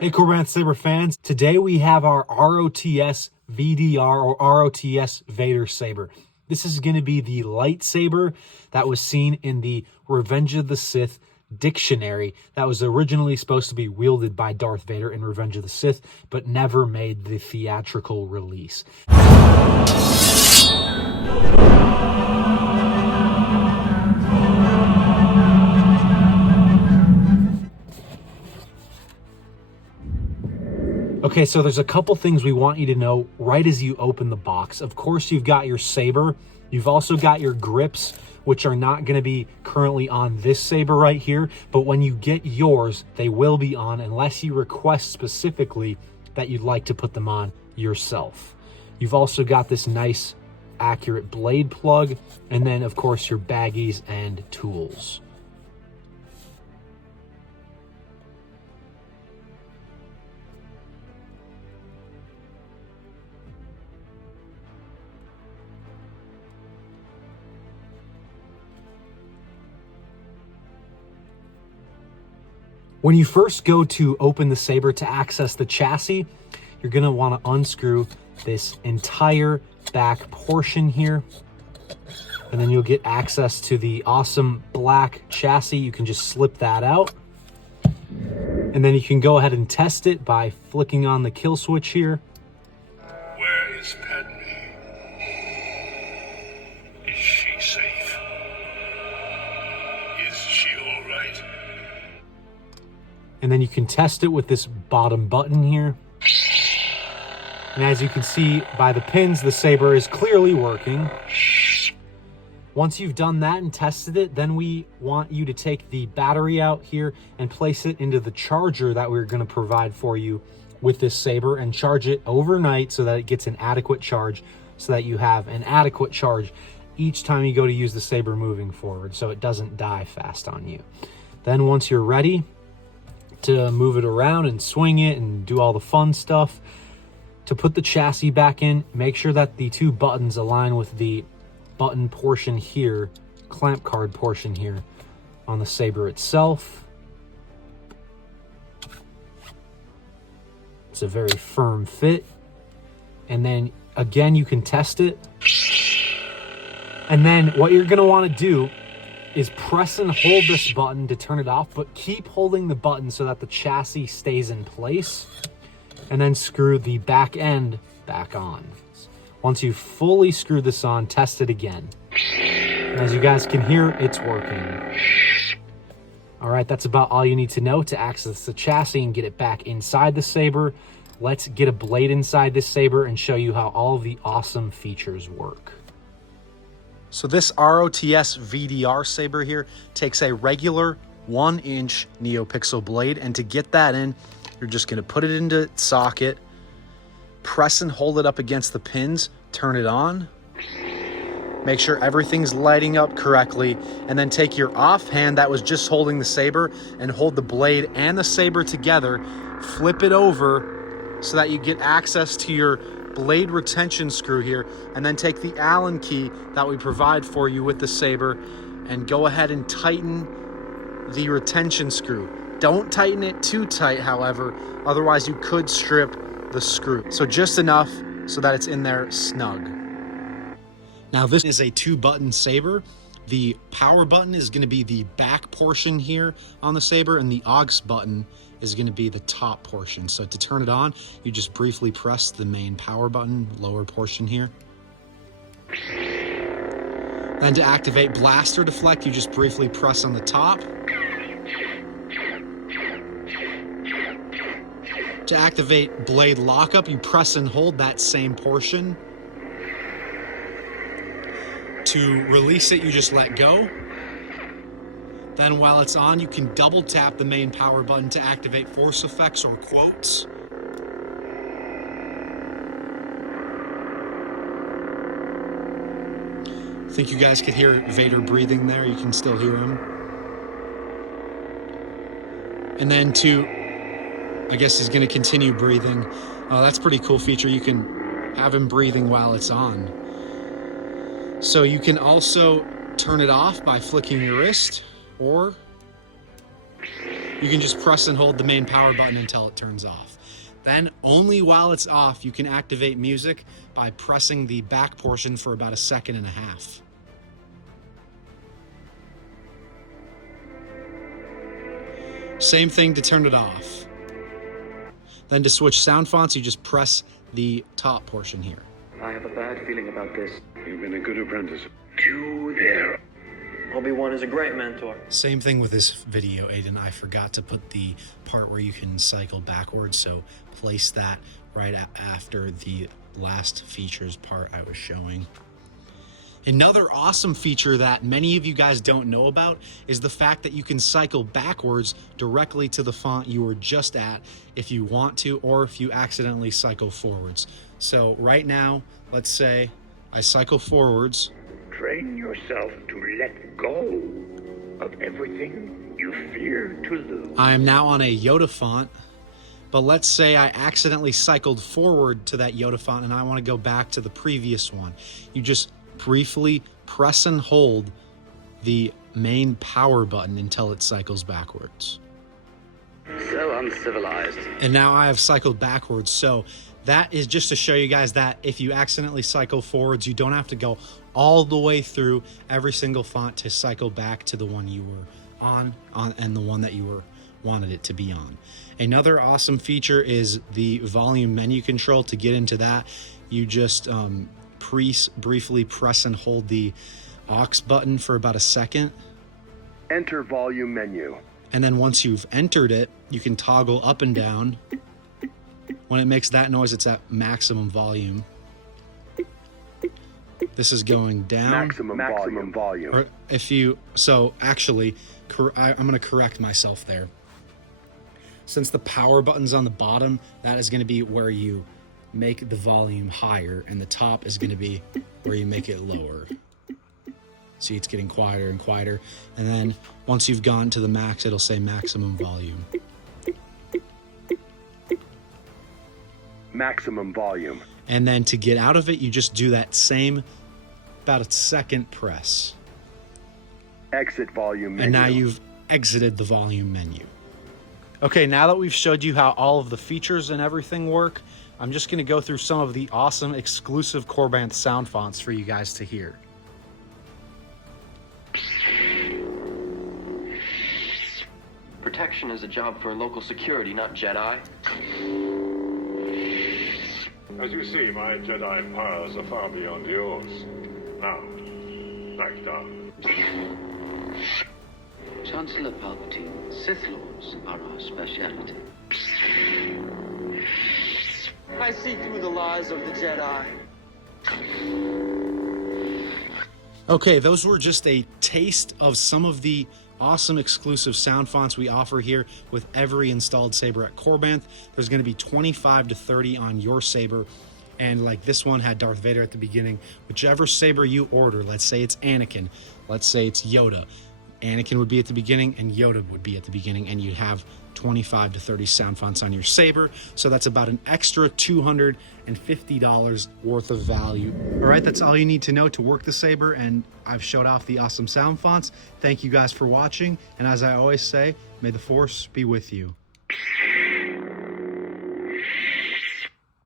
Hey Korbanth Saber fans, today we have our ROTS VDR or ROTS Vader Saber. This is going to be the lightsaber that was seen in the Revenge of the Sith dictionary that was originally supposed to be wielded by Darth Vader in Revenge of the Sith, but never made the theatrical release. Okay, so there's a couple things we want you to know right as you open the box. Of course, you've got your saber. You've also got your grips, which are not going to be currently on this saber right here. But when you get yours, they will be on unless you request specifically that you'd like to put them on yourself. You've also got this nice, accurate blade plug. And then, of course, your baggies and tools. When you first go to open the saber to access the chassis, you're going to want to unscrew this entire back portion here. And then you'll get access to the awesome black chassis. You can just slip that out. And then you can go ahead and test it by flicking on the kill switch here. Where is Padme? Is she safe? Is she all right? And then you can test it with this bottom button here. And as you can see by the pins, the saber is clearly working. Once you've done that and tested it, then we want you to take the battery out here and place it into the charger that we're going to provide for you with this saber and charge it overnight so that it gets an adequate charge, so that you have an adequate charge each time you go to use the saber moving forward, so it doesn't die fast on you. Then once you're ready to move it around and swing it and do all the fun stuff, to put the chassis back in, make sure that the two buttons align with the button portion here, clamp card portion here on the saber itself. It's a very firm fit. And then again, you can test it. And then what you're going to want to do is press and hold this button to turn it off, but keep holding the button so that the chassis stays in place, and then screw the back end back on. Once you fully screw this on, test it again. And as you guys can hear, it's working. All right, that's about all you need to know to access the chassis and get it back inside the saber. Let's get a blade inside this saber and show you how all of the awesome features work. So this ROTS VDR saber here takes a regular 1-inch NeoPixel blade, and to get that in, you're just going to put it into its socket, press and hold it up against the pins, turn it on, make sure everything's lighting up correctly, and then take your offhand that was just holding the saber and hold the blade and the saber together, flip it over so that you get access to your blade retention screw here, and then take the Allen key that we provide for you with the saber and go ahead and tighten the retention screw. Don't tighten it too tight, however, otherwise you could strip the screw. So just enough so that it's in there snug. Now this is a 2-button saber. The power button is going to be the back portion here on the saber, and the aux button is going to be the top portion. So to turn it on, you just briefly press the main power button, lower portion here. Then to activate blaster deflect, you just briefly press on the top. To activate blade lockup, you press and hold that same portion. To release it, you just let go. Then while it's on, you can double tap the main power button to activate force effects or quotes. I think you guys could hear Vader breathing there. You can still hear him. And then I guess he's going to continue breathing. That's a pretty cool feature. You can have him breathing while it's on. So you can also turn it off by flicking your wrist, or you can just press and hold the main power button until it turns off. Then, only while it's off, you can activate music by pressing the back portion for about 1.5 seconds. Same thing to turn it off. Then to switch sound fonts, you just press the top portion here. I have a bad feeling about this. You've been a good apprentice. Do there. Obi-Wan is a great mentor. Same thing with this video, Aiden. I forgot to put the part where you can cycle backwards, so place that right after the last features part I was showing. Another awesome feature that many of you guys don't know about is the fact that you can cycle backwards directly to the font you were just at if you want to, or if you accidentally cycle forwards. So right now, let's say I cycle forwards. Train yourself to let go of everything you fear to lose. I am now on a Yoda font, but let's say I accidentally cycled forward to that Yoda font and I want to go back to the previous one. You just briefly press and hold the main power button until it cycles backwards. So uncivilized. And now I have cycled backwards. So that is just to show you guys that if you accidentally cycle forwards, you don't have to go all the way through every single font to cycle back to the one you were on and the one that you wanted it to be on. Another awesome feature is the volume menu control. To get into that, you just briefly press and hold the aux button for about 1 second. Enter volume menu. And then once you've entered it, you can toggle up and down. When it makes that noise, it's at maximum volume. This is going down. Maximum volume. Or if you, so actually, I'm going to correct myself there. Since the power button's on the bottom, that is going to be where you make the volume higher, and the top is going to be where you make it lower. See, it's getting quieter and quieter. And then once you've gone to the max, it'll say maximum volume. Maximum volume. And then to get out of it, you just do that same about 1 second press. Exit volume menu. And now you've exited the volume menu. Okay, now that we've showed you how all of the features and everything work, I'm just going to go through some of the awesome exclusive Korbanth sound fonts for you guys to hear. Protection is a job for local security, not Jedi. As you see, my Jedi powers are far beyond yours. Now, back down. Chancellor Palpatine, Sith Lords are our speciality. I see through the lies of the Jedi. Okay, those were just a taste of some of the awesome exclusive sound fonts we offer here with every installed saber at Korbanth. There's going to be 25 to 30 on your saber, and like this one had Darth Vader at the beginning. Whichever saber you order, let's say it's Anakin, let's say it's Yoda, Anakin would be at the beginning and Yoda would be at the beginning, and you'd have 25 to 30 sound fonts on your saber. So that's about an extra $250 worth of value. All right, that's all you need to know to work the saber, and I've showed off the awesome sound fonts. Thank you guys for watching, and as I always say, may the Force be with you.